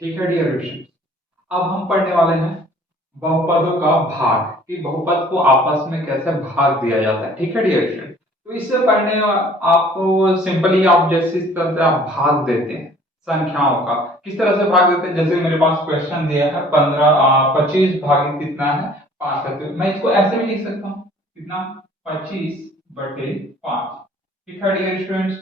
ठीक है dear student, अब हम पढ़ने वाले हैं बहुपदों का भाग कि बहुपद को आपस में कैसे भाग दिया जाता है। ठीक है डियर स्टूडेंट, तो इससे पढ़ने आपको सिंपली आप जैसे इस तरह से आप भाग देते हैं संख्याओं का, किस तरह से भाग देते हैं। जैसे मेरे पास क्वेश्चन दिया है 25 भागे कितना है 5 है, तो मैं इसको ऐसे भी लिख सकता हूँ कितना 25/5। ठीक है डियर स्टूडेंट्स,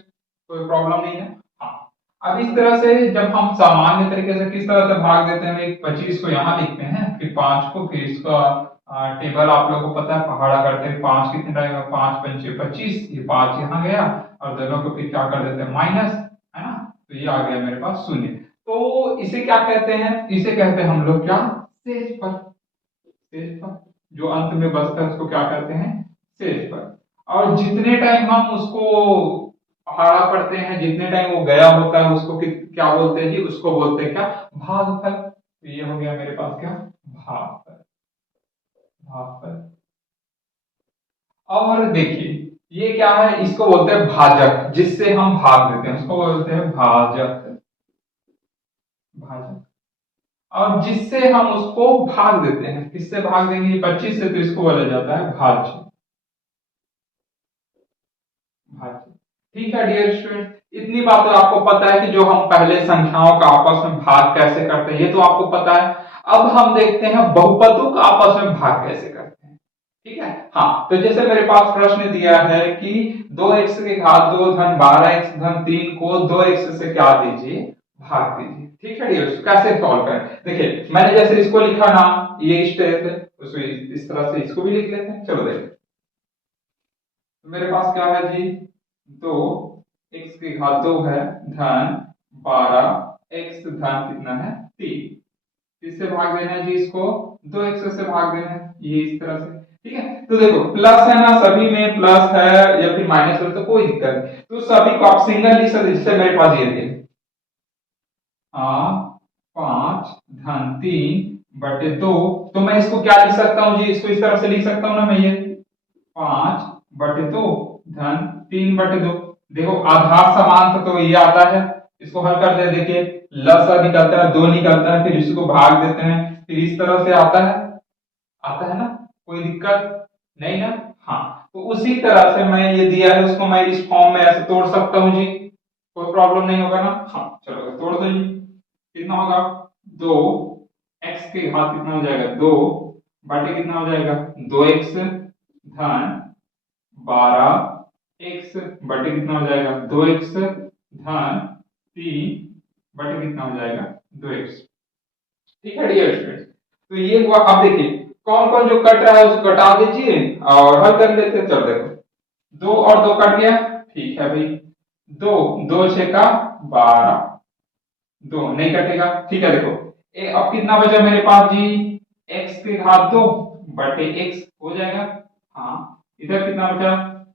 कोई प्रॉब्लम नहीं है। हाँ, अब इस तरह से जब हम सामान्य तरीके से किस तरह से भाग देते हैं, एक 25 को यहाँ लिखते हैं फिर 5 को, फिर इसका टेबल आप लोगों को पता है पहाड़ा करते हैं 5 कितने रहेगा 5 पंचे 25, ये 5 यहाँ गया और दोनों को फिर क्या कर देते हैं माइनस, है ना। तो ये आ गया मेरे पास 0। तो इसे क्या कहते हैं, इसे कहते हैं हम लोग क्या, शेषफल। शेषफल जो अंत में बचता है उसको क्या कहते हैं, शेषफल। और जितने टाइम हम उसको पहाड़ा पढ़ते हैं, जितने टाइम वो गया होता है उसको क्या बोलते हैं जी, उसको बोलते हैं क्या, भागफल। तो ये हो गया मेरे पास क्या, भागफल। भागफल। और देखिए ये क्या है, इसको बोलते हैं भाजक, जिससे हम भाग देते हैं उसको बोलते हैं भाजक। भाजक। और जिससे हम उसको भाग देते हैं, किससे भाग देंगे 25 से, तो इसको बोला जाता है भाज्य। भाज्य। ठीक है डियर स्टूडेंट, इतनी बात तो आपको पता है कि जो हम पहले संख्याओं का आपस में भाग कैसे करते हैं, ये तो आपको पता है। अब हम देखते हैं बहुपदों का आपस में भाग कैसे करते हैं। ठीक है, हाँ, तो जैसे मेरे पास प्रश्न दिया है कि 2x की घात 2 धन 12x धन 3 को 2x से क्या दीजिए, भाग दीजिए। ठीक है डियर, कैसे सॉल्व करें। देखिए मैंने जैसे इसको लिखा ना, ये स्टेप है, उसको इस तरह से इसको भी लिख लेते हैं। चलो देखिए, तो मेरे पास क्या है जी, 2x की घात 2 है धन 12x धन कितना है 3। किससे भाग देना है जी, इसको 2x से भाग देना है, ये इस तरह से। ठीक है, तो देखो प्लस है ना, सभी में प्लस है या फिर माइनस हो तो कोई दिक्कत नहीं, तो सभी को आप सिंगल लिख सकते। जिससे मेरे पास ये थे 5 धन 3/2, तो मैं इसको क्या लिख सकता हूँ जी, इसको इस तरह से लिख सकता हूँ ना मैं, ये 5/2 धन 3/2। देखो आधार समान था तो ये आता है, इसको हल कर दे। देखिए लसा निकलता है 2 निकलता है, फिर इसको भाग देते हैं, फिर इस तरह से आता है, आता है ना, कोई दिक्कत नहीं ना। हाँ, तो उसी तरह से मैं ये दिया है उसको मैं इस फॉर्म में ऐसे तोड़ सकता हूँ जी, कोई प्रॉब्लम नहीं होगा ना। हाँ चलो तोड़ दो जी, कितना होगा 2x की घात कितना हो जाएगा 2 बटे कितना हो जाएगा 2x धन 12x बटे कितना हो जाएगा 2x धन 3 बटे कितना हो जाएगा 2x। ठीक है डियर स्टूडेंट्स, तो ये हुआ। अब देखिए कौन कौन जो कट रहा है उसको कटा दीजिए और हल कर लेते हैं। चलो देखो 2 और 2 कट गया, ठीक है भाई, 2 2 6 का 12, 2 नहीं कटेगा। ठीक है देखो अब कितना बचा मेरे पास जी, x की घात 2 बटे x हो जाएगा। हाँ, इधर कितना बचा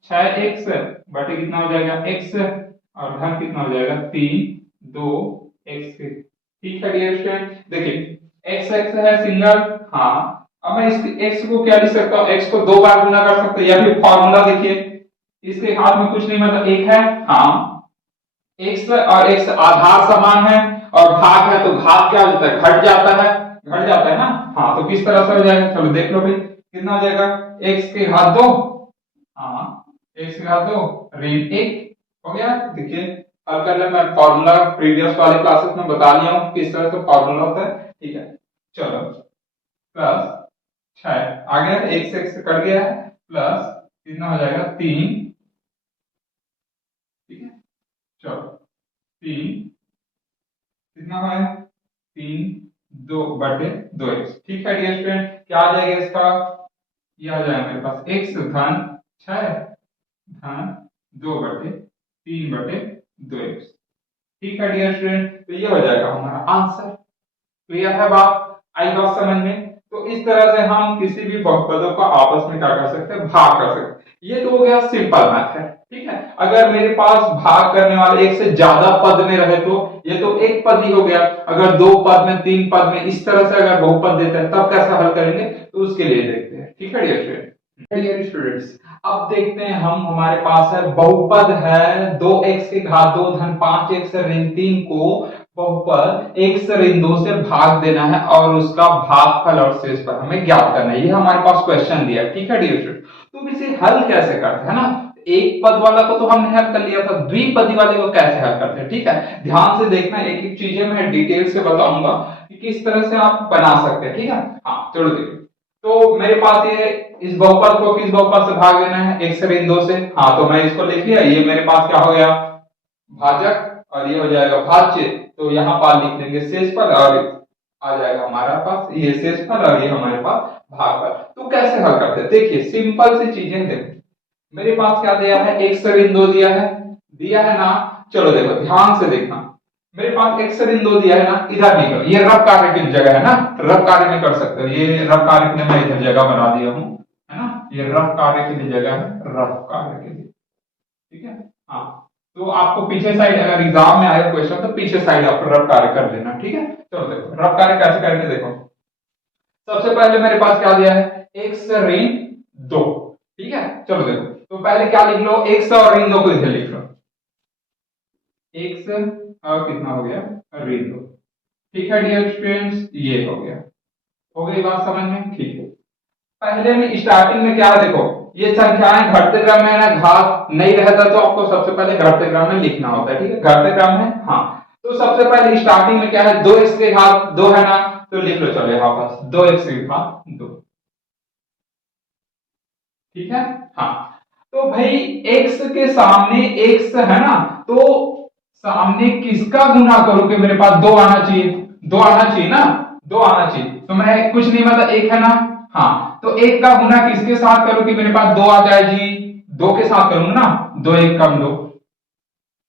6x बटे कितना हो जाएगा x, और धन कितना हो जाएगा 3 2 x। ठीक है डियर स्टूडेंट, देखिए x x है सिंगल। हाँ, अब मैं इस x को क्या लिख सकता हूँ, x को 2 बार गुना कर सकते हैं, या फिर फॉर्मूला देखिए, इसके हाथ में कुछ नहीं मतलब 1 है। हाँ, x और x आधार समान है और भाग है तो घात क्या हो जाता है, घट जाता है, घट जाता है ना। हाँ, तो किस तरह से हो जाएगा, चलो देख लो भाई, कितना हो जाएगा x की घात 2, हाँ x की घात 2 ऋण 1 हो गया। देखिए हल कर ले, मैं फॉर्मूला प्रीवियस वाले क्लासेस में बता लिया हूँ किस तरह से फॉर्मूला होता है। ठीक है, चलो प्लस 6 आ गया, एक से कट गया है, प्लस कितना हो जाएगा 3। ठीक है, चलो 3 कितना है 3/2 ठीक है डियर स्टूडेंट, क्या आ जाएगा इसका, ये आ जाएगा मेरे पास x धन 6 धन 2/3/2x। ठीक है डियर स्टूडेंट, तो ये हो जाएगा हमारा आंसर। क्लियर है बात, आई बात समझ में। तो इस तरह से हम किसी भी बहुपदों को आपस में क्या कर सकते हैं, भाग कर सकते हैं। ये तो हो गया सिंपल मैथ है। ठीक है, अगर मेरे पास भाग करने वाले एक से ज्यादा पद में रहे तो ये तो एक पद ही हो गया। अगर 2 पद में 3 पद में इस तरह से अगर बहुपद देते हैं तब कैसे हल करेंगे, तो उसके लिए देखते हैं। ठीक है डियर स्टूडेंट। डियर स्टूडेंट्स, अब देखते हैं हम, हमारे पास है बहुपद है 2x की घात 2 धन 5x ऋण 3 को बहुपद x ऋण 2 से भाग देना है और उसका भागफल और शेष पर हमें ज्ञात करना है। ये हमारे पास क्वेश्चन दिया है, ठीक है डियर स्टूडेंट। तो इसे हल कैसे करते हैं ना, एक पद वाला को तो हमने हल कर लिया था, द्विपदी वाले को कैसे हल करते हैं, ठीक है। ध्यान से देखना, एक एक चीजें मैं डिटेल से बताऊंगा कि किस तरह से आप बना सकते हैं, ठीक है। हाँ चलो देखिए, तो मेरे पास ये इस बहुपद को किस बहुपद से भाग देना है, x ऋण 2 से। हाँ तो मैं इसको लिख लिया, ये मेरे पास क्या हो गया भाजक और ये हो जाएगा भाज्य। तो यहाँ पर लिख देंगे शेषफल और आ जाएगा हमारा पास ये शेषफल और ये हमारे पास भागफल। तो कैसे हल करते हैं, देखिए सिंपल सी चीजें देखो। मेरे पास क्या दिया है, x ऋण 2 दिया है ना। चलो देखो ध्यान से देखना, मेरे पास x ऋण 2 दिया है ना, इधर निकलो, ये रब कार्य की जगह है ना, रब कार्य में कर सकते हो, ये रब कार्य के लिए मैं इधर जगह बना दिया हूं, है ना, ये रब कार्य के लिए जगह है, रब कार्य के लिए, ठीक है। हाँ तो आपको पीछे साइड अगर एग्जाम में आए क्वेश्चन तो पीछे साइड आप रब कार्य कर लेना, ठीक है। चलो देखो रब कार्य कैसे करेंगे, देखो सबसे पहले मेरे पास क्या दिया है, x ऋण 2, ठीक है। चलो देखो, तो पहले क्या लिख लो, x और ऋण 2 को इधर लिख लो, x और कितना हो गया ऋण 2, ठीक है डियर स्टूडेंट्स, ये हो गई बात समझ में, ठीक है। पहले में स्टार्टिंग में क्या है, देखो ये संख्याएं घटते क्रम में है ना, घात नहीं रहता तो आपको सबसे पहले घटते क्रम में लिखना होता है, ठीक है, घटते क्रम में। हाँ तो सबसे पहले स्टार्टिंग में क्या है, 2x के घात 2 है ना, तो लिख लो, चलो यहाँ पास 2x के घात 2, ठीक है। हाँ तो भाई x के सामने x है ना, तो सामने किसका गुना करूं कि मेरे पास 2 आना चाहिए, 2 आना चाहिए ना, 2 आना चाहिए। तो मैं कुछ नहीं, मतलब 1 है ना, हाँ तो 1 का गुना किसके साथ करूं कि मेरे पास 2 आ जाए जी, 2 के साथ करूंगा ना, 2 1 कम 2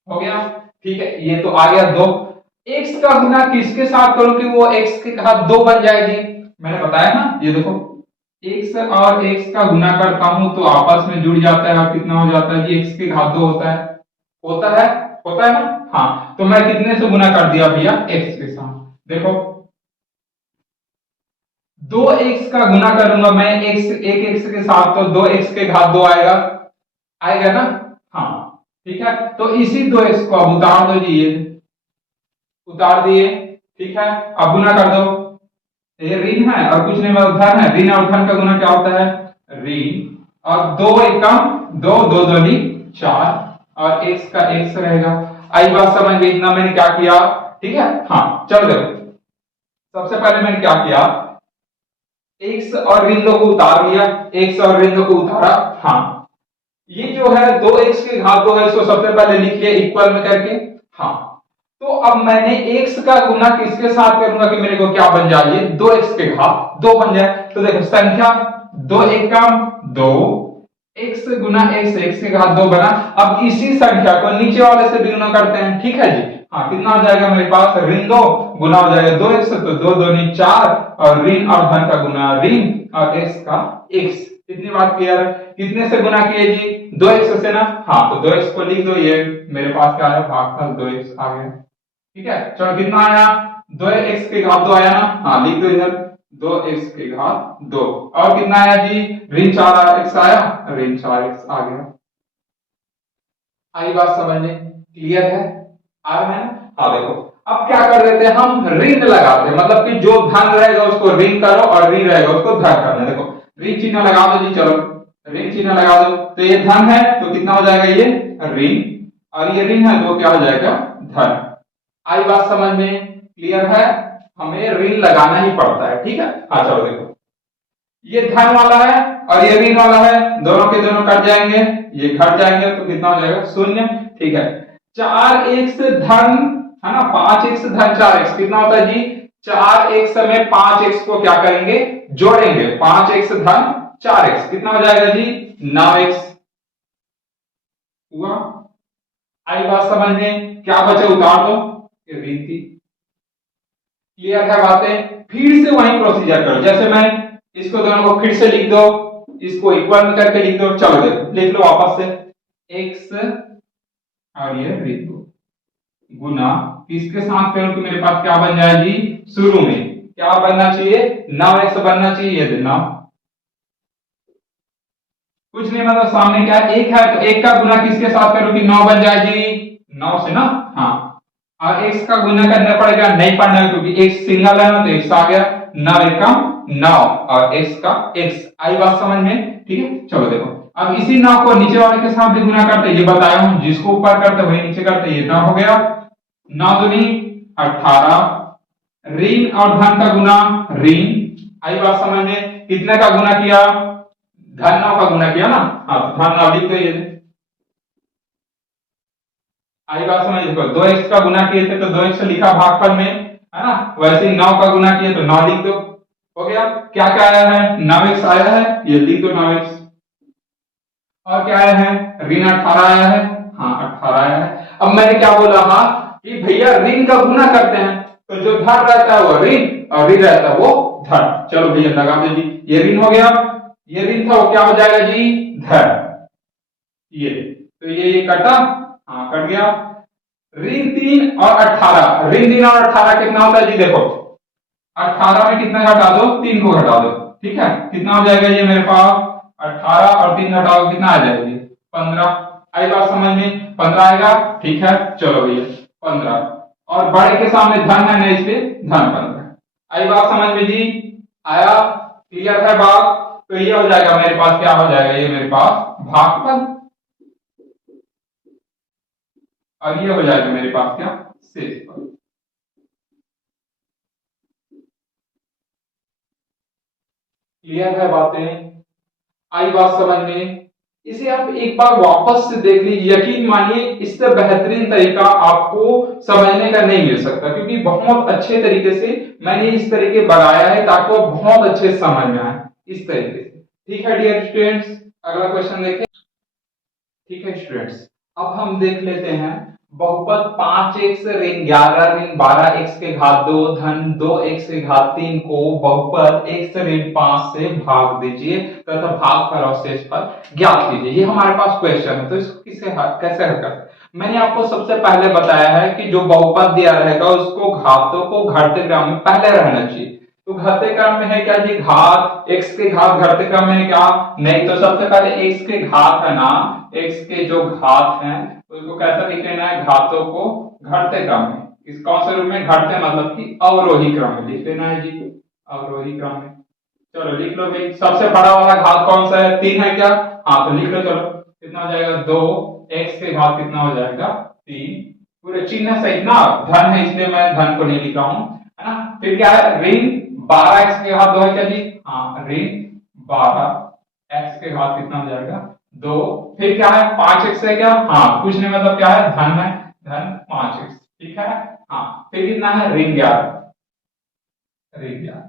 हो गया, ठीक है, ये तो आ गया 2। x का गुना किसके साथ करूं कि वो x के साथ 2 बन जाए जी, मैंने बताया ना, ये देखो x और x का गुना करता हूं तो आपस में जुड़ जाता है और कितना हो जाता है जी, x के घात 2 होता है, होता है, होता है ना। हाँ तो मैं कितने से गुना कर दिया भैया, x के साथ, देखो 2x का गुना करूंगा मैं x, एक x के साथ, तो 2x के घात 2 आएगा, आएगा ना। हाँ ठीक है, तो इसी 2x को अब उतार दो जी, ये उतार दिए, ठीक है। अब गुना कर दो, ये ऋण है और कुछ नहीं, मतलब धन है, ऋण और धन का गुना क्या होता है, ऋण, और 2 एकम 2, 2 दूनी 4 और x का x रहेगा। आई बात समझ में, इतना मैंने क्या किया, ठीक है। हाँ चलो देखो, सबसे पहले मैंने क्या किया, x और ऋण 2 को उतार लिया, x और ऋण 2 को उतारा। हाँ ये जो है 2x के घात 2 है, इसको सबसे पहले लिख लिया इक्वल में करके। हाँ तो अब मैंने x का गुना किसके साथ करूंगा कि मेरे को क्या बन जाए, 2x के घात 2 बन जाए। तो देखो संख्या 2 एकम 2, x गुना x, x के घात 2 बना। अब इसी संख्या को नीचे वाले से भी गुना करते हैं, ठीक है जी। हाँ कितना हो जाएगा मेरे पास, ऋण 2 गुना हो जाएगा 2x, तो 2 दूनी 4 और ऋण और धन का गुना ऋण और x का x। कितनी बात क्लियर है, कितने से गुना किए जी, 2x से ना। हाँ तो 2x को लिख दो, ये मेरे पास क्या है भागफल 2x आ गया, ठीक है। चलो कितना आया, 2x के घात 2 आया ना, हाँ लिख दो इधर 2x के घात 2, और कितना आया जी, ऋण 4x आया, ऋण 4x आ गया। आई बात समझ में, क्लियर है, आ रहा है ना। हाँ देखो अब क्या कर देते हैं, हम ऋण लगाते हैं, मतलब कि जो धन रहेगा उसको ऋण करो और ऋण रहेगा उसको धन करना। देखो ऋण चिन्ह लगा दो जी, चलो ऋण चिन्ह लगा दो, तो ये धन है तो कितना हो जाएगा ये ऋण, और ये ऋण है तो क्या हो जाएगा धन। आई बात समझ में, क्लियर है, हमें ऋण लगाना ही पड़ता है, ठीक है। हाँ चलो देखो, ये धन वाला है और ये ऋण वाला है, दोनों के दोनों कट जाएंगे, ये घट जाएंगे तो कितना हो जाएगा शून्य, ठीक है। 4x धन है ना, 5x धन 4x कितना होता है जी, 4x में 5x को क्या करेंगे जोड़ेंगे, 5x धन 4x कितना हो जाएगा जी 9x हुआ। आई बात समझ में, क्या बचे उतार दो, ये रीति, क्लियर है बातें। फिर से वही प्रोसीजर करो, जैसे मैं इसको दोनों को फिर से लिख दो, इसको इक्वल में करके लिख दो, चलो देखो लिख लो वापस से, x और ये ऋतु गुना किसके साथ करो कि मेरे पास क्या बन जाए जी, शुरू में क्या बनना चाहिए 9x बनना चाहिए, ये 9 कुछ नहीं मतलब सामने क्या है, एक है तो एक का गुना किसके साथ करो कि 9 बन जाए जी, 9 से ना। हाँ, और x का गुना करना पड़ेगा, नहीं पढ़ना है क्योंकि x सिंगल है ना, तो x आ गया 9 एकम 9 और x का x। आई बात समझ में? ठीक है, चलो देखो अब इसी 9 को नीचे वाले के साथ भी गुना करते हैं, ये बताया हूं, जिसको ऊपर करते वही नीचे करते, ये 9 हो गया, 9 दूनी 18, ऋण और धन का गुना ऋण। आई बात समझ में? कितने का गुना किया? धन 9 का गुना किया ना। हाँ, तो धन 9 लिख दो ये। आई बात समझ? देखो 2x का गुना किए थे तो 2x लिखा भागफल में, है ना, वैसे ही 9 का गुना किए तो 9 लिख दो। हो गया। क्या क्या आया है? 9x आया है, ये लिख दो 9x। और क्या आया है? ऋण 18 आया है। हाँ, 18 आया है। अब मैंने क्या बोला था कि भैया ऋण का गुना करते हैं तो जो धन रहता है वो ऋण और ऋण रहता है वो धन। चलो भैया लगा दो जी, ये ऋण हो गया, ये ऋण था वो क्या हो जाएगा जी? धन। ये तो ये कटा, हाँ कट गया। ऋण 3 और 18, ऋण 3 और 18 कितना होता है जी? देखो 18 में कितना घटा दो? 3 को घटा दो, ठीक है, कितना हो जाएगा ये मेरे पास? 18 और 3 घटाओ कितना आ जाएगा? 15। आई बात समझ में? 15 आएगा, ठीक है, चलो भैया 15। और बड़े के सामने धन है ना, इसलिए धन 15। आई बात समझ में जी? आया? क्लियर है बात? तो ये हो जाएगा मेरे पास, क्या हो जाएगा ये मेरे पास? भागफल। और ये हो जाएगा मेरे पास क्या? शेषफल। क्लियर है बातें? आई बात समझ में? इसे आप एक बार वापस से देख लीजिए, यकीन मानिए इससे बेहतरीन तरीका आपको समझने का नहीं मिल सकता, क्योंकि बहुत अच्छे तरीके से मैंने इस तरीके बनाया है ताकि वो बहुत अच्छे से समझ में आए इस तरीके से। ठीक है डियर स्टूडेंट्स, अगला क्वेश्चन देखें। ठीक है स्टूडेंट्स, अब हम देख लेते हैं बहुपद 5x ऋण 11 ऋण 12x के घात 2 धन 2x के घात 3 को बहुपद x ऋण 5 से भाग दीजिए तथा भागफल और शेषफल ज्ञात कीजिए। ये हमारे पास क्वेश्चन है, तो इसको कैसे हल करते? मैंने आपको सबसे पहले बताया है कि जो बहुपद दिया रहेगा उसको घातों को घटते क्रम में पहले रहना चाहिए। तो घटते क्रम में है क्या जी? घात, x के घात घटते क्रम में है क्या? नहीं, तो सबसे पहले x के घात है ना, x के जो घात हैं उसको कैसा लिख लेना है? घातों को घटते क्रम में। इस कौन से रूप में? घटते मतलब कि अवरोही क्रम में लिख लेना है जी, अवरोही क्रम में। चलो लिख लो भाई, सबसे बड़ा वाला घात कौन सा है? 3 है क्या? हाँ, तो लिख लो। चलो कितना हो जाएगा? 2 x के घात कितना हो जाएगा? 3। पूरे चिन्ह सहित ना, धन है इसलिए मैं धन को नहीं लिख रहा हूं, है ना। फिर क्या है? ऋण 12x के घात 2 है क्या जी? हाँ, ऋण 12x के घात कितना हो जाएगा? 2। फिर क्या है? 5x है क्या? हाँ, कुछ नहीं मतलब क्या है? धन है, धन 5x, ठीक है। हाँ, फिर कितना है? ऋण 11, ऋण 11।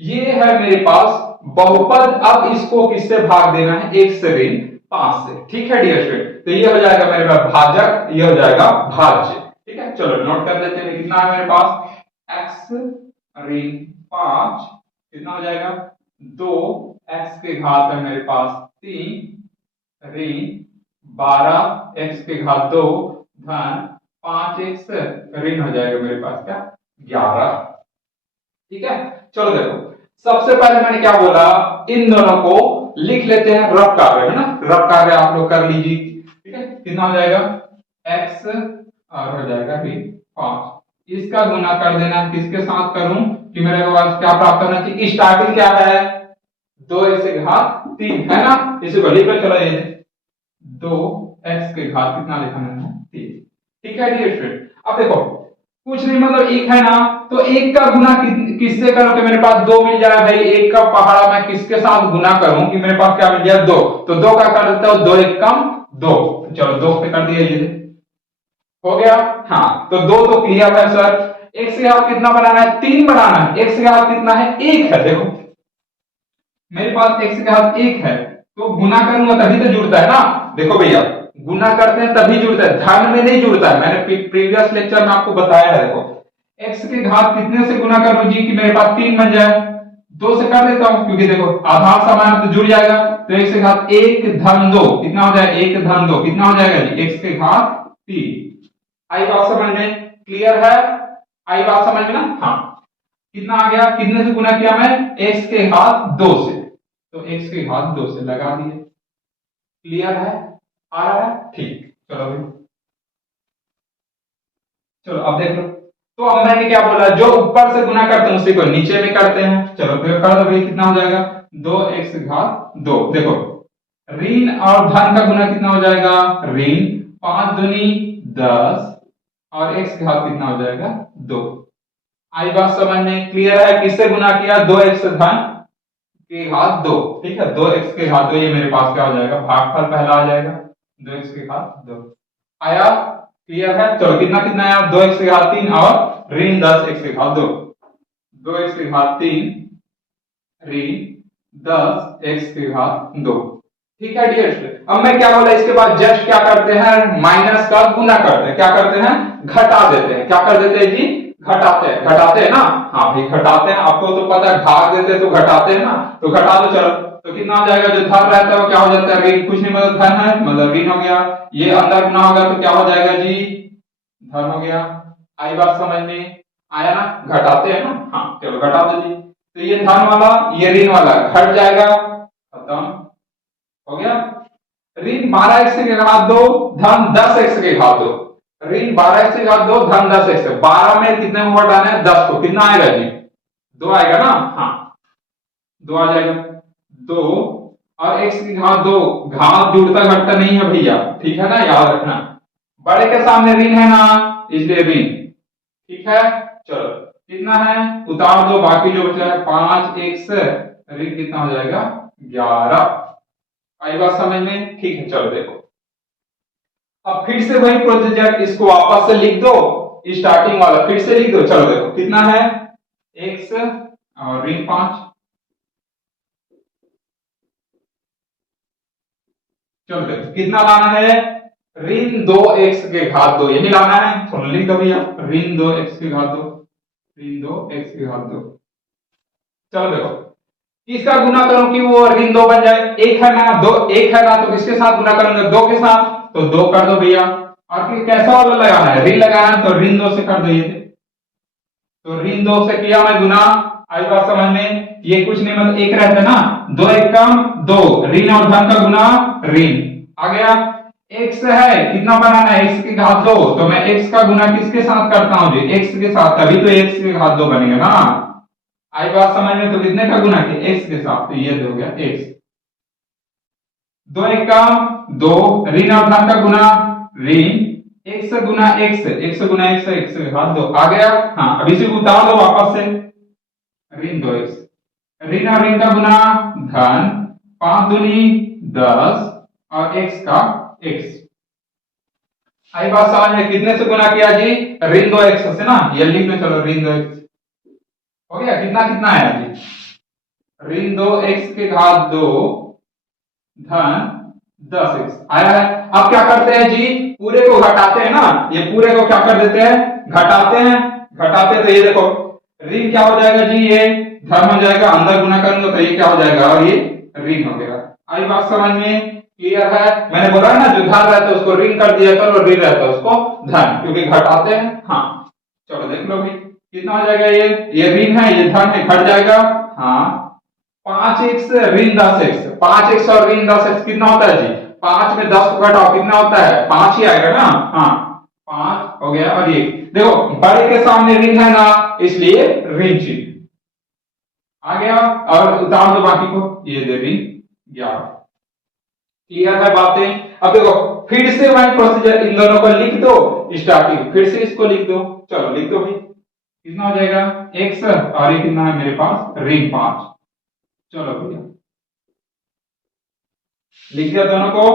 ये है मेरे पास बहुपद। अब इसको किससे भाग देना है? 1 से ऋण 5 से, ठीक है डियर स्टूडेंट। तो ये हो जाएगा मेरे पास भाजक, ये हो जाएगा भाज्य, ठीक है। चलो नोट कर लेते हैं, कितना है मेरे पास? x ऋण 5 कितना हो जाएगा? 2x के घात है मेरे पास 3 ऋण 12x के घात 2 धन 5x ऋण हो जाएगा मेरे पास क्या? 11, ठीक है। चलो देखो, सबसे पहले मैंने क्या बोला? इन दोनों को लिख लेते हैं रफ कार्य, है ना, रफ कार्य आप लोग कर लीजिए, ठीक है। कितना हो जाएगा? x और हो जाएगा ऋण 5, इसका गुना कर देना। किसके साथ करूं कि मेरे पास क्या प्राप्त होना चाहिए? स्टार्टिंग क्या है? 2x के घात 3 है ना, इसे को लिख लो। चलो ये 2x के घात कितना लिखना है? 3, ठीक है डियर स्टूडेंट। अब देखो कुछ नहीं मतलब एक है ना, तो एक का गुना किससे करो कि मेरे पास 2 मिल जाए? भाई एक का पहाड़ा मैं किसके साथ गुना करूं कि मेरे पास क्या मिल जाए? 2। तो 2 का कर देता हूं, 2 एक कम 2, चलो 2 पे कर दिया, ये हो गया। हाँ, तो 2 तो क्लियर है सर। x के घात कितना बनाना है? 3 बनाना है। x के घात कितना है? 1 है। देखो मेरे पास x के घात 1 है, तो गुना करूंगा तभी तो जुड़ता है ना। देखो भैया गुना करते हैं तभी जुड़ता है, धन में नहीं जुड़ता है। मैंने प्रीवियस लेक्चर में आपको बताया है। देखो x के घात कितने से गुना करूं जी कि मेरे पास 3 बन जाए? 2 से कर देता हूं, क्योंकि देखो आधार समान तो जुड़ जाएगा। तो x के घात 1 धन 2 कितना हो जाएगा? 1 धन 2 कितना हो जाएगा जी? x के घात 3। आई बात समझ में? क्लियर है? आई बात समझ में ना? हाँ, कितना आ गया? कितने से गुना किया मैं? x के घात 2 से, तो x के घात 2 से लगा दिए, क्लियर है, आ रहा है, ठीक। चलो भाई, चलो अब देख लो। तो अब मैंने क्या बोला, जो ऊपर से गुना करते हैं उसी को नीचे में करते हैं। चलो फिर कर दो भाई, कितना हो जाएगा 2x⁻2। देखो ऋण और धन का गुना कितना हो जाएगा, ऋण 5 दूनी 10 और x घात कितना हो जाएगा 2। आई बात समझ में, क्लियर है। किससे गुना किया, 2x धन के घात 2, ठीक है, 2x के घात 2, ये मेरे पास क्या हो जाएगा, भागफल पहला आ जाएगा, 2x के घात 2 आया, क्लियर है। चलो कितना कितना आया, 2x के घात 3 और ऋण 10x के घात 2, 2x के घात 3 ऋण 10x के घात 2, ठीक है डियर स्टूडेंट। अब मैं क्या बोला, इसके बाद जस्ट क्या करते हैं, माइनस का गुना करते हैं, क्या करते हैं, घटा देते हैं। क्या कर देते हैं जी, घटाते हैं ना, हाँ भाई घटाते हैं, आपको तो पता है, भाग देते हैं तो घटाते हैं ना, तो घटा दो। चलो तो कितना हो जाएगा, जो धन रहता है वो क्या हो जाता है, ऋण, कुछ नहीं मतलब धन है, मतलब ऋण हो गया। ये अंदर गुना होगा तो क्या हो जाएगा जी, धन हो गया। आई बात समझ में, आया ना, घटाते हैं ना, हाँ चलो घटा दो जी। तो ये धन वाला ये ऋण वाला घट जाएगा, खत्म हो गया। ऋण 12x के घात 2 धन 10x के घात 2, ऋण 12x के घात 2 धन 10x, 12 में कितने को घटाना है, 10 को, कितना आएगा जी, 2 आएगा ना, हाँ 2 आ जाएगा। 2 और x की घात 2, घात जुड़ता घटता नहीं है भैया, ठीक है ना, याद रखना, बड़े के सामने ऋण है ना, इसलिए ऋण, ठीक है। चलो कितना है, उतार दो, बाकी जो बचा है 5x ऋण कितना हो जाएगा 11। आई बात समझ में, ठीक है। चलो देखो अब फिर से वही प्रोसीजर, इसको वापस से लिख दो, स्टार्टिंग वाला फिर से लिख दो। चलो देखो कितना है, x और ऋण 5। चलो देखो कितना लाना है, ऋण 2x के घात 2, यही लाना है, थोड़ा लिख दो भैया, ऋण 2x के घात 2, ऋण 2x के घात 2। चलो देखो इसका गुना करो कि वो ऋण 2 बन जाए, एक है ना, 2 एक है ना, तो किसके साथ गुना करेंगे, 2 के साथ, तो 2 कर दो भैया। और फिर कैसा वाला लगाना है, ऋण लगाना है, तो ऋण 2 से कर दो ये, तो ऋण 2 से किया मैं गुना। आई बात समझ में, ये कुछ नहीं मतलब एक रहता है ना, 2 एक कम 2, ऋण और धन का गुना ऋण आ गया। x है, कितना बनाना है, x की घात 2, तो मैं x का गुना किसके साथ करता हूं जी, x के साथ, तभी तो x की घात 2 बनेगा ना। आई बात समझ में, तो कितने का गुना किया, x के साथ, तो ये हो गया x। 2 एक कम 2, ऋण और धन का गुना ऋण, x गुना x, x गुना x, x के घात 2 आ गया। हाँ अब इसी को उतार दो वापस से, ऋण 2x, ऋण और ऋण का गुना धन, 5 दूनी 10 और x का x। आई बात समझ में, कितने से गुना किया जी, ऋण 2x से ना, ये लिख लो, चलो ऋण 2x हो गया। कितना कितना आया जी, ऋण 2x के घात 2 धन 10x आया है। अब क्या करते हैं जी, पूरे को घटाते हैं ना, ये पूरे को क्या कर देते हैं, घटाते हैं, घटाते तो ये देखो ऋण क्या हो जाएगा जी, ये धन हो जाएगा, अंदर गुना करेंगे तो ये क्या हो जाएगा, और ये ऋण हो गया। आई बात समझ में, क्लियर है। मैंने बोला ना, जो धन रहता है उसको ऋण कर दिया करो, ऋण रहता है उसको धन, क्योंकि घटाते हैं। हाँ चलो देख लो भाई कितना हो जाएगा, ये ऋण है, ये धन है, घट जाएगा। हाँ 5x ऋण 10x, 5x और ऋण 10x कितना होता है जी, 5 में 10 को घटाओ कितना होता है, 5 ही आएगा ना, हाँ 5 हो गया। और ये देखो बड़े के सामने ऋण है ना, इसलिए ऋण चिन्ह आ गया, और उतार दो बाकी को, ये दे ऋण 11। क्लियर है बातें। अब देखो फिर से वही प्रोसीजर, इन दोनों को लिख दो, स्टार्टिंग फिर से इसको लिख दो। चलो लिख दो भाई, कितना हो जाएगा x, और ये कितना है मेरे पास ऋण 5। चलो भैया लिख दिया दोनों को,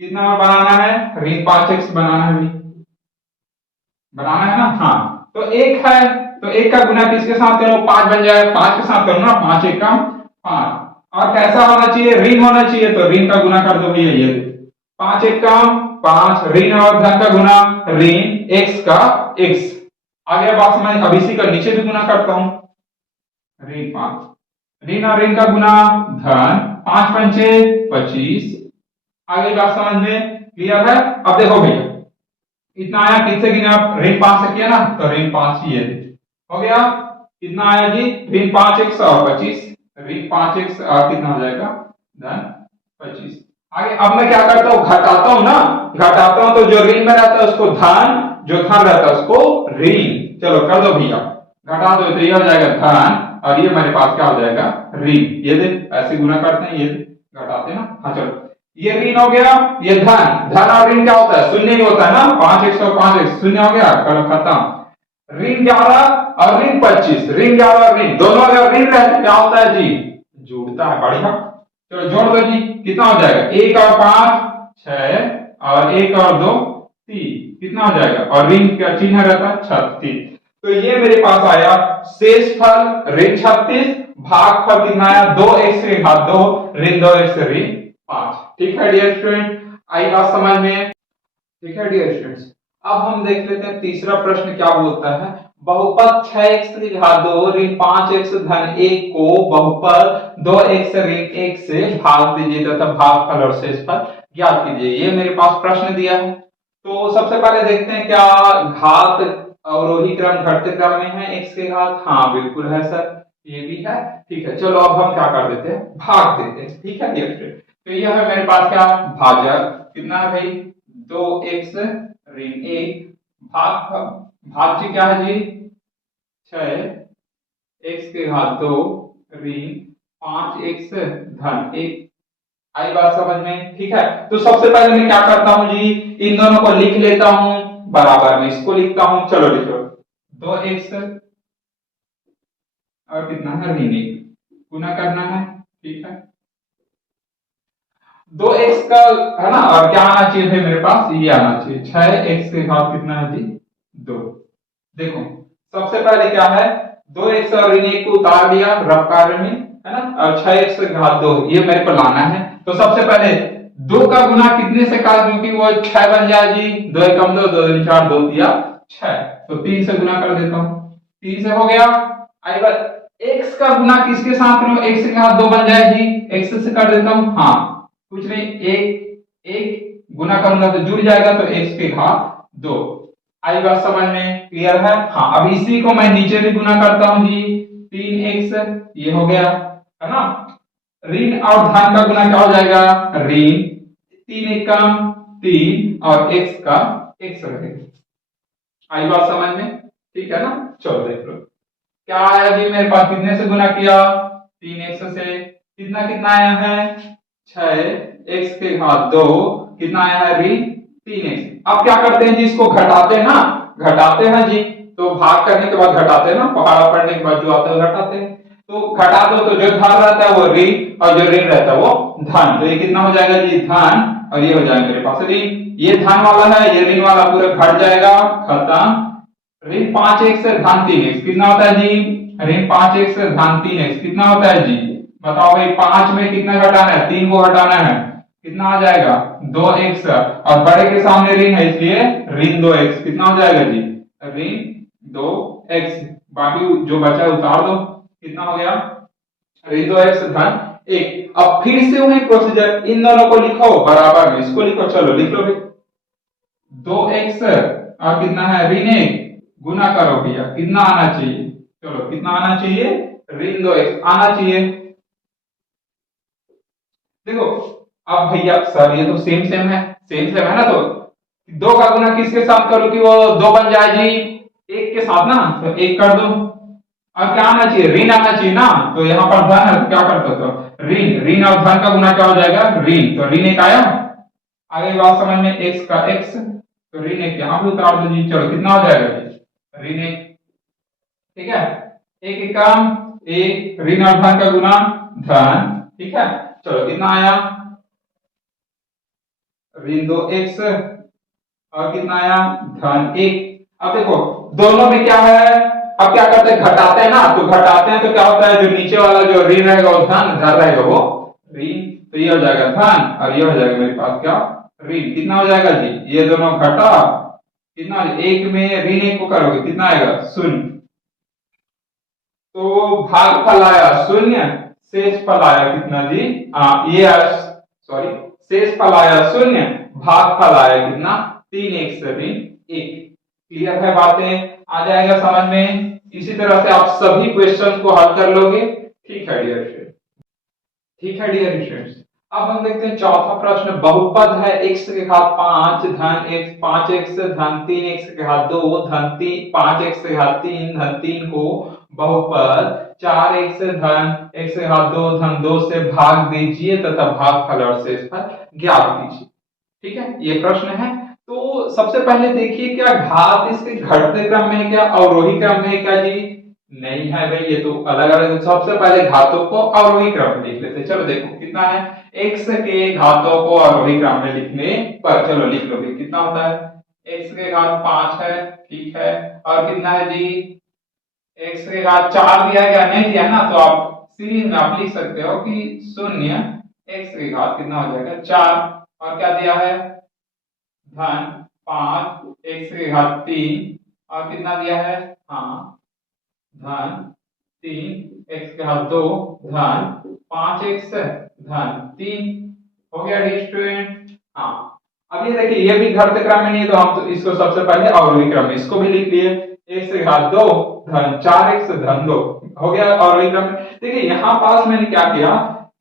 कितना बनाना है, ऋण 5x बनाना है भाई, बनाना है ना। हाँ तो एक है, तो एक का गुना किसके साथ करो, 5 बन जाए, 5 के साथ करो ना, 5 एक कम 5। और कैसा होना चाहिए, ऋण होना चाहिए, तो ऋण का गुना कर दो भैया, ये 5 एक कम 5, ऋण और धन का गुना ऋण, x का x आ गया बात समझ। अब इसी का नीचे भी गुना करता हूं, ऋण 5, ऋण और ऋण का गुना धन, 5 पंचे 25, आगे बात समझ में, क्लियर है। अब देखो भैया इतना आया, किससे गिने आप, ऋण 5 से किया ना, तो ऋण 5 ही है, हो गया। कितना आया जी, ऋण 5x और 25, ऋण 5x और कितना हो जाएगा धन 25, आगे अब मैं क्या करता हूँ, घटाता हूँ ना, घटाता हूँ तो जो ऋण में रहता है उसको धन, जो धन रहता है उसको ऋण। चलो कर दो भैया, घटा दो तो ये हो जाएगा धन और ये मेरे पास क्या हो जाएगा ऋण। ये देख ऐसे गुना करते हैं, ये घटाते हैं ना। हाँ चलो, ये ऋण हो गया, ये धन। धन और ऋण क्या होता है, शून्य ही होता है ना। 5x और 5x शून्य हो गया, करो खत्म। ऋण 11 और ऋण 25, ऋण 11 और ऋण दोनों अगर ऋण रहते क्या होता है जी, जुड़ता है। बढ़िया, चलो जोड़ दो जी, कितना हो जाएगा, 1 और 5 6 और 1 और 2 3, कितना हो जाएगा, और ऋण का चिन्ह रहता है 36। तो ये मेरे पास आया शेषफल ऋण 36, भागफल कितना आया 2x के घात 2 ऋण 2x ऋण 5। ठीक है डियर स्टूडेंट, आई बात समझ में। ठीक है डियर स्टूडेंट्स, अब हम देख लेते हैं तीसरा प्रश्न क्या बोलता है। बहुपद 6x की घात 2 ऋण 5x धन 1 को बहुपद 2x ऋण 1 से भाग दीजिए तथा भागफल और शेषफल ज्ञात कीजिए। ये मेरे पास प्रश्न दिया है। तो सबसे पहले देखते हैं क्या घात अवरोही क्रम घटते क्रम में है x के घात, हाँ बिल्कुल है सर, ये भी है। ठीक है, चलो अब हम क्या कर देते हैं, भाग देते हैं। ठीक है डियर स्टूडेंट, तो यह है मेरे पास क्या, भाजक कितना है भाई 2x ऋण 1, भाग भाज्य क्या है जी 6x के घात 2 ऋण 5x धन 1। आई बात समझ में। ठीक है, तो सबसे पहले मैं क्या करता हूं जी, इन दोनों को लिख लेता हूं, बराबर में इसको लिखता हूं। चलो लिखो 2x और कितना है ऋण 1, गुना करना है। ठीक है, 2x का है ना, और क्या आना चाहिए भाई मेरे पास, ये आना चाहिए 6x के घात कितना है जी 2। देखो सबसे पहले क्या है, 2x और ऋण 1 को उतार दिया रफ कार्य में, है ना, और 6x के घात 2 ये मेरे को लाना है। तो सबसे पहले 2 का गुना कितने से कर दूं कि वो 6 बन जाए जी, 2 एकम 2 2 दूनी 4 2 तिया 6, तो 3 से गुना कर देता हूं, 3 से हो गया। आई बात x का गुना किसके साथ करूं, x के घात 2 बन जाए जी, x से कर देता हूं, हाँ कुछ नहीं, एक गुना करूंगा तो जुड़ जाएगा, तो x के घात 2। आई बात समझ में, क्लियर है। हाँ अब इसी को मैं नीचे भी गुना करता हूं जी, 3x ये हो गया, है ना। ऋण और धन का गुना क्या हो जाएगा, ऋण 3 एकम 3 और x का x रहेगा। आई बात समझ में, ठीक है ना। चलो देख लो क्या आया जी, मेरे पास कितने से गुना किया, 3x से, कितना कितना आया है 6x के घात 2, कितना आया है ऋण 3x। अब क्या करते हैं जी, इसको घटाते हैं ना, घटाते हैं जी, तो भाग करने के बाद घटाते हैं ना, पहाड़ा पढ़ने के बाद जो आता है घटाते हैं। तो घटा दो तो जो धन रहता है वो ऋण और जो ऋण रहता है वो धन, तो ये कितना हो जाएगा जी धन और ये हो जाएगा मेरे पास ऋण। ये धन वाला है, ये ऋण वाला पूरा घट जाएगा, खत्म। ऋण 5x से धन 3x कितना होता है जी, ऋण 5x से धन 3x कितना होता है जी, बताओ भाई। 5 में कितना घटाना है, 3 को घटाना है, कितना आ जाएगा 2x, और बड़े के सामने ऋण है इसलिए ऋण 2x, कितना हो जाएगा जी ऋण 2x। बाकी जो बचा उतार दो, कितना हो गया ऋण 2x धन 1। अब फिर से वही प्रोसीजर, इन दोनों को लिखो बराबर में, इसको लिखो, चलो लिख लो भाई 2x और कितना है ऋण 1, गुना करो भैया, कितना आना चाहिए, चलो कितना आना चाहिए ऋण 2x आना चाहिए। देखो अब भैया सर ये तो सेम सेम है, सेम सेम है ना, तो 2 का गुना किसके साथ करो कि वो 2 बन जाए जी, 1 के साथ ना, तो 1 कर दो। अब क्या आना चाहिए, ऋण आना चाहिए ना, तो यहाँ पर धन है तो क्या करते हो, ऋण, ऋण और धन का गुना क्या हो जाएगा ऋण, तो ऋण 1 आया। आगे बात समझ में, x का x, तो ऋण 1 यहाँ भी उतार दो जी, चलो कितना हो जाएगा जी ऋण 1। ठीक है, 1 एकम 1, ऋण और धन का गुना धन। ठीक है, चलो कितना आया ऋण 2x और कितना आया धन 1। अब देखो दोनों में क्या है, अब क्या करते हैं घटाते हैं ना, तो घटाते हैं तो क्या होता है, जो नीचे वाला जो ऋण रहेगा वो धन, धन रहेगा वो ऋण, तो ये हो जाएगा धन और ये हो जाएगा मेरे पास क्या ऋण। कितना हो जाएगा जी, ये दोनों घटा, कितना 1 में ऋण 1 को करोगे कितना आएगा 0, तो भागफल आया 0, शेषफल आया कितना जी, ये सॉरी शेषफल आया 0, भागफल आया कितना 3x ऋण 1। क्लियर है बातें, आ जाएगा समझ में। इसी तरह से आप सभी क्वेश्चंस को हल कर लोगे। ठीक है डियर स्टूडेंट, ठीक है डियर स्टूडेंट्स, अब हम देखते हैं चौथा प्रश्न। बहुपद है x के घात 5 धन x 5x धन 3x के घात 2 धन 3 5x के घात 3 धन 3 को बहुपद 4x धन x के घात 2 धन 2 से भाग दीजिए तथा भागफल और शेषफल ज्ञात कीजिए। ठीक है, ये प्रश्न है। तो सबसे पहले देखिए, क्या घात इसके घटते क्रम में है क्या अवरोही क्रम में है क्या जी? नहीं है भाई, ये तो अलग अलग। सबसे पहले घातों को अवरोही क्रम में लिख लेते हैं। चलो देखो कितना है, x के घातों को अवरोही क्रम में लिखने पर, चलो लिख लो भाई, कितना होता है? x के घात 5 है, ठीक है, और कितना है जी? x के घात 4 दिया गया, नहीं दिया ना, तो आप सीरीज में आप लिख सकते हो कि 0 x के घात कितना हो जाएगा 4, और क्या दिया है? धन 5 x के घात 3, और कितना दिया है? हाँ, धन 3 x के घात 2 धन 5x धन 3। हो गया स्टूडेंट? हाँ, अब ये देखिए, ये भी घटते क्रम में नहीं है, तो हम तो इसको सबसे पहले अवरोही क्रम में इसको भी लिख लिए। x के घात 2 धन 4x धन 2 हो गया अवरोही क्रम में। देखिए यहाँ पास मैंने क्या किया,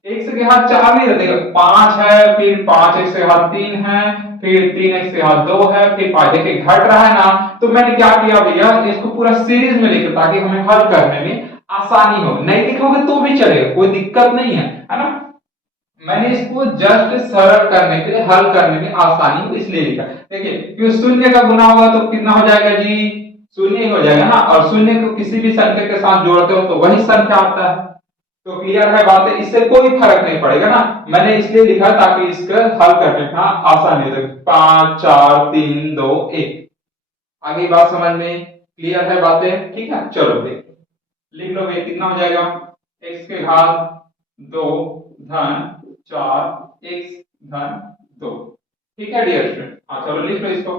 x के घात 4 नहीं रहते, 5 है, फिर 5x के घात 3 है, फिर 3x के घात 2 है, फिर 5। देखिए घट रहा है ना, तो मैंने क्या किया भैया, इसको पूरा सीरीज में लिखा ताकि हमें हल करने में आसानी हो। नहीं लिखोगे तो भी चलेगा, कोई दिक्कत नहीं है ना। मैंने इसको जस्ट सरल करने के लिए, हल करने में आसानी हो इसलिए लिखा। देखिए क्योंकि शून्य का गुना होगा तो कितना हो जाएगा जी? शून्य ही हो जाएगा ना, और शून्य को किसी भी संख्या के साथ जोड़ते हो तो वही संख्या आता है। तो क्लियर है बात है, इससे कोई फर्क नहीं पड़ेगा ना। मैंने इसलिए लिखा ताकि इसका हल करने में आसानी हो। 5 4 3 2 1। आगे बात समझ में क्लियर है बातें? ठीक है, चलो देख लिख लो भाई, कितना हो जाएगा? x के घात 2 धन 4 x धन 2। ठीक है डियर स्टूडेंट? हाँ चलो लिख लो इसको।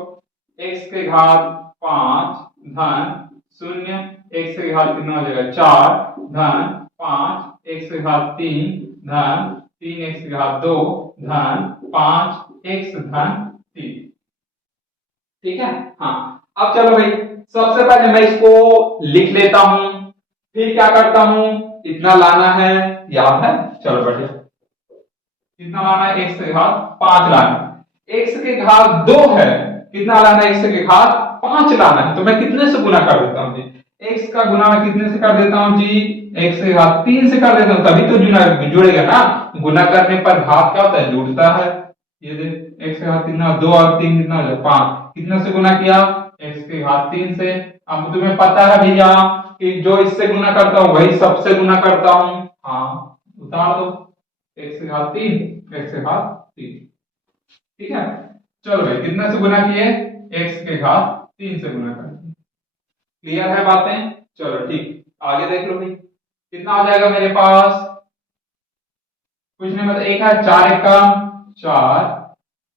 x के घात 5 धन 0 x के घात कितना हो जाएगा 4 धन 5 x के घात 3 धन 3x के घात 2 धन 5x धन 3। ठीक है, हाँ। अब चलो भाई, सबसे पहले मैं इसको लिख लेता हूं, फिर क्या करता हूं, इतना लाना है, याद है? चलो बढ़िया, कितना लाना है? x के घात 5 लाना है। x के घात 2 है, कितना लाना है? x के घात 5 लाना है। तो मैं कितने से गुना कर देता हूं जी? x का गुना मैं कितने से कर देता हूं जी? x के घात 3 से कर देता हूं, तभी तो जुड़ेगा ना। गुना करने पर घात क्या होता है? जुड़ता है। ये देख, x के घात कितना? 2 और 3 कितना हो जाएगा? 5। कितने से गुना किया? x के घात 3 से। अब तुम्हें पता है भैया कि जो इससे गुना करता हूं वही सबसे गुना करता हूं। हाँ, उतार दो, x के घात 3 x के घात 3। ठीक है, चलो भाई, कितने से गुना किए? x के घात 3 से गुना कर दिए। क्लियर है बातें? चलो ठीक, आगे देख लो भाई, कितना हो जाएगा मेरे पास? कुछ नहीं, मतलब एक है 4 एक का 4,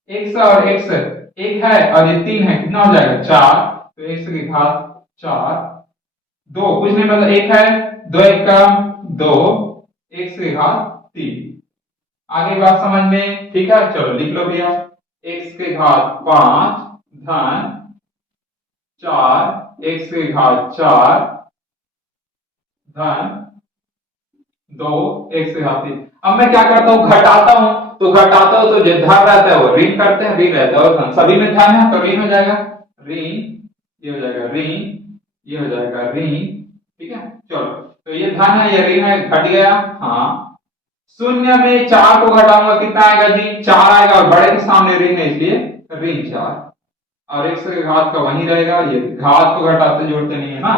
x और x एक है और ये 3 है, कितना हो जाएगा 4, तो x के घात 4 2, कुछ नहीं, मतलब एक है 2 एक का 2 x के घात 3। आगे बात समझ में? ठीक है, चलो लिख लो भैया, x के घात 5 धन 4 x के घात 4 धन 2 x के घात 3। अब मैं क्या करता हूं, घटाता हूं, तो घटाता हूं तो जो धन रहता है वो ऋण करते हैं, ऋण रहता है, और धन सभी में धन है तो ऋण हो जाएगा ऋण, ये हो जाएगा ऋण, ये हो जाएगा ऋण। ठीक है, चलो, तो ये धन है, ये ऋण है, घट गया। हाँ, शून्य में 4 को घटाऊंगा, कितना आएगा जी? 4 आएगा, और बड़े के सामने ऋण है इसलिए ऋण 4, और x के घात का वही रहेगा। ये घात को घटाते जोड़ते नहीं है ना।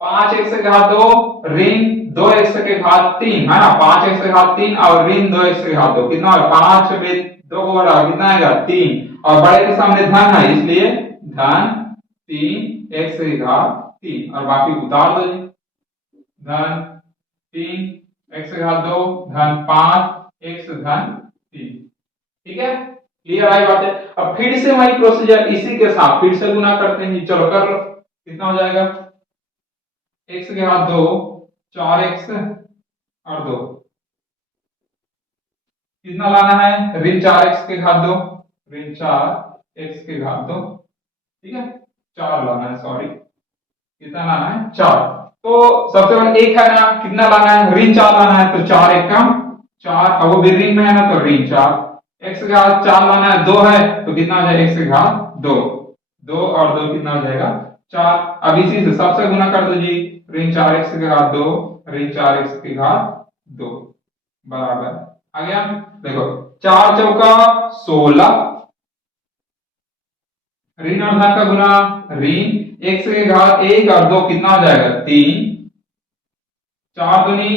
5x के घात 2 ऋण 2x के घात 3 है ना, 5x के घात 3 और ऋण 2x के घात 2, कितना? 5 में 2 को घटा कितना आएगा? 3, और बड़े के सामने धन है इसलिए धन 3x के घात 3, और बाकी उतार दो जी। धन 3x के घात 2 धन 5x धन 3। ठीक है, क्लियर आई बात है? अब फिर से वही प्रोसीजर, इसी के साथ फिर से गुना करते हैं। चलो कर लो, कितना हो जाएगा? x के घात 2 4x और 2, कितना लाना है? ऋण 4x के घात 2, ऋण 4x के घात 2। ठीक है, 4 लाना है, सॉरी, कितना लाना है? 4। तो सबसे पहले एक है ना, कितना लाना है? ऋण 4 लाना है, तो 4 एक का 4, अब वो भी ऋण में है ना, तो ऋण 4, x के घात 4 लाना है, 2 है तो कितना हो जाएगा, x के घात 2, 2 और 2 कितना हो जाएगा 4। अब इसी से सबसे गुना कर दो जी, ऋण 4x के घात 2 ऋण 4x के घात 2 बराबर आ गया। देखो 4 चौका 16, ऋण और धन का गुना, ऋण x के घात 1 और 2 कितना हो जाएगा 3, 4 दूनी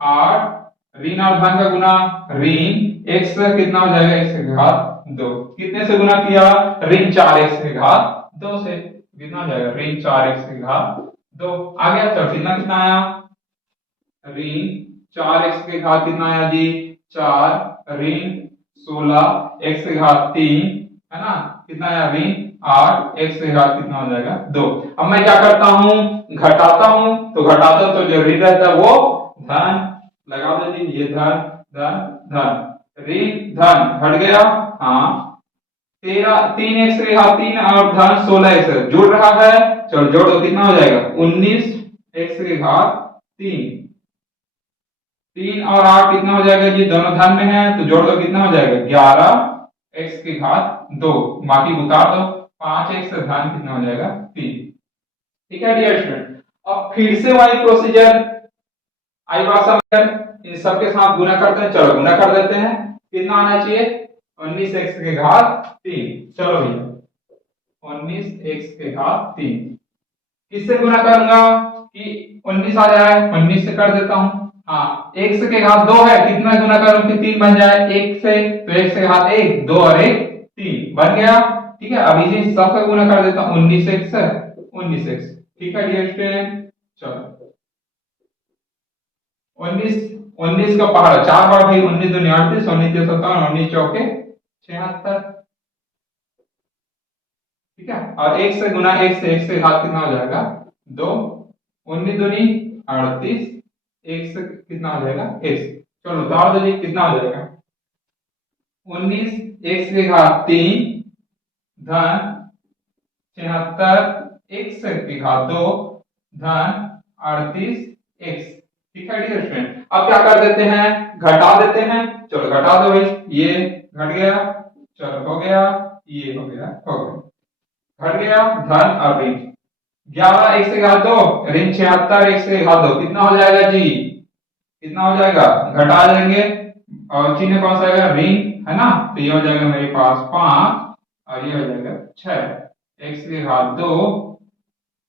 8, ऋण और धन का गुना, ऋण x कितना हो जाएगा x के घात 2, कितने से गुना किया, ऋण 4x के घात 2 से, कितना हो जाएगा ऋण 4x के घात 2 आ गया। तो कितना कितना आया, ऋण 4x के घात कितना आया जी 4, ऋण 16 x के घात 3 है ना, कितना आया ऋण 8 x के घात कितना हो जाएगा 2। अब मैं क्या करता हूं, घटाता हूं, तो घटाता हूं तो जो ऋण रहता है वो धन लगा दो जी, ये धन धन धन, ऋण धन घट गया, हाँ 3x के घात 3 और धन 16x जुड़ रहा है, चलो जोड़ो कितना हो जाएगा 19x के घात 3, 3 और 8 कितना हो जाएगा जी, दोनों धन में है तो जोड़ दो कितना हो जाएगा 11x के घात 2, बाकी उतार दो 5x धन कितना हो जाएगा 3। ठीक है डियर स्टूडेंट, अब फिर से वही प्रोसीजर, आई बात समझ, इन सबके साथ गुना करते हैं, चलो गुना कर देते हैं, कितना आना चाहिए 19x के घात 3, चलो भैया 19x के घात 3 किससे गुना करूंगा कि 19 आ जाए, 19 से कर देता हूं, हाँ x के घात 2 है, कितना गुना करूं कि 3 बन जाए 1 से, तो x के घात 1, 2 और 1 3 बन गया। ठीक है, अब इसी सबका गुना कर देता हूं 19x 19x। ठीक है डियर स्टूडेंट, चलो 19 का पहाड़ा 4 बार भाई, 19 दूनी 38, 19 तीन 57, 19 चौके 76। ठीक है, और 1 से गुना 1 से, 1 से घात कितना हो जाएगा 2, 19 दूनी 38, 1 से कितना हो जाएगा x, चलो उतार दो जी कितना हो जाएगा 19 x के घात 3 धन 76 x के घात 2 धन 38 x। ठीक है डियर स्टूडेंट, अब क्या कर देते हैं, घटा देते हैं, चलो घटा दो भाई, ये घट गया, चलो हो गया, ये हो गया, हो गया, घट गया धन और ऋण 11 x के घात 2 ऋण 76 x के घात 2 कितना हो जाएगा जी, कितना हो जाएगा, घटा देंगे और चिन्ह कौन सा आएगा ऋण है ना, तो ये हो जाएगा मेरे पास 5 और ये हो जाएगा 6 x के घात 2,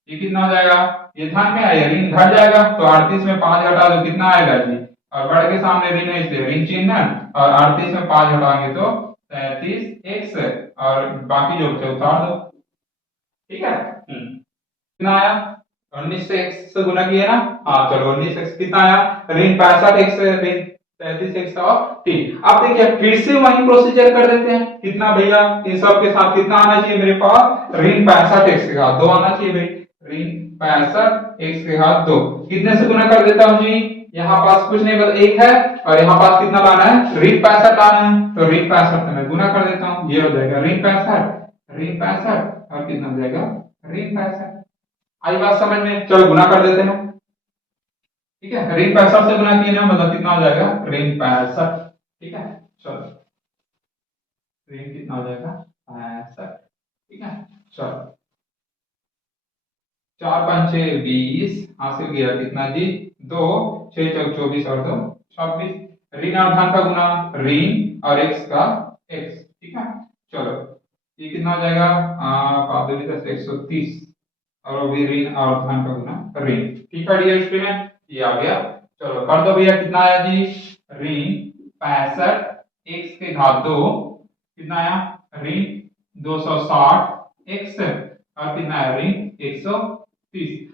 ये कितना हो जाएगा, ये धन में आएगा, ऋण घट जाएगा तो 38 में 5 घटा दो कितना आएगा जी, और बढ़ के सामने ऋण है इसलिए ऋण चिन्ह है, और 38 में 5 घटाएंगे तो 33x और बाकी जो बचे उतार दो। ठीक है, कितना आया 19 से x से गुना किया ना, हाँ चलो 19x कितना आया, ऋण 65x से ऋण 33x और 3। अब देखिए फिर से वही प्रोसीजर कर देते हैं, कितना भैया इन सब के साथ कितना आना चाहिए मेरे पास, ऋण 65x के घात 2 आना चाहिए भाई, ऋण 65x के घात 2 कितने से गुना कर देता हूं जी, यहाँ पास कुछ नहीं बस 1 है और यहाँ पास कितना लाना है ऋण 65 लाना है, तो ऋण 65 से मैं गुना कर देता हूँ, ये हो जाएगा ऋण 65 और कितना हो जाएगा ऋण 65। आई बात समझ में, चलो गुना कर देते हैं। ठीक है, ऋण 65 से गुना किए ना मतलब कितना हो जाएगा ऋण 65। ठीक है, चलो ऋण कितना हो जाएगा 65। ठीक है, चलो 4 5 6 20 हासिल किया कितना जी 2, 6 चौक 24 और 2 26, ऋण और धन का गुना ऋण और x का x। ठीक है, चलो ये कितना हो जाएगा 130 और वो भी ऋण और धन का गुना ऋण। ठीक है डियर स्टूडेंट, ये आ गया, चलो कर दो भैया कितना आया जी ऋण 65 x के घात 2 कितना आया ऋण 260 x और कितना है ऋण 130।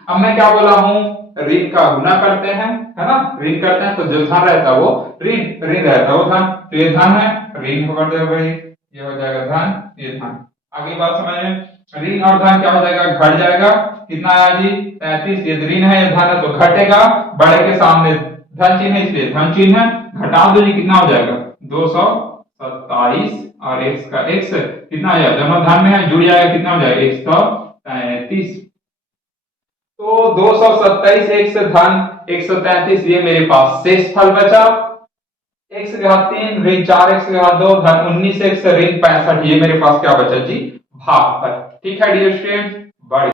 अब मैं क्या बोला हूं ऋण का गुना करते हैं है ना, ऋण करते हैं तो जो धन रहता है वो ऋण रहता है वो धन, तो ये धन है ऋण कर दे भाई, ये हो जाएगा धन ये धन। आगे बात समझ में, ऋण और धन क्या हो जाएगा घट जाएगा, कितना आया जी 33, ये ऋण है ये धन है तो घटेगा, बड़े के सामने धन चिन्ह है इसलिए धन चिन्ह है, घटा दो जी कितना हो जाएगा 227 और x का x कितना आ जाएगा, दोनों धन में है जुड़ जाएगा कितना हो जाएगा 133, तो 227 x धन 133 ये मेरे पास शेष फल बचा। x के घात 3 ऋण 4x के घात 2 धन 19x ऋण 65, ये मेरे पास क्या बचा जी, भागफल। ठीक है डियर स्टूडेंट, बड़ी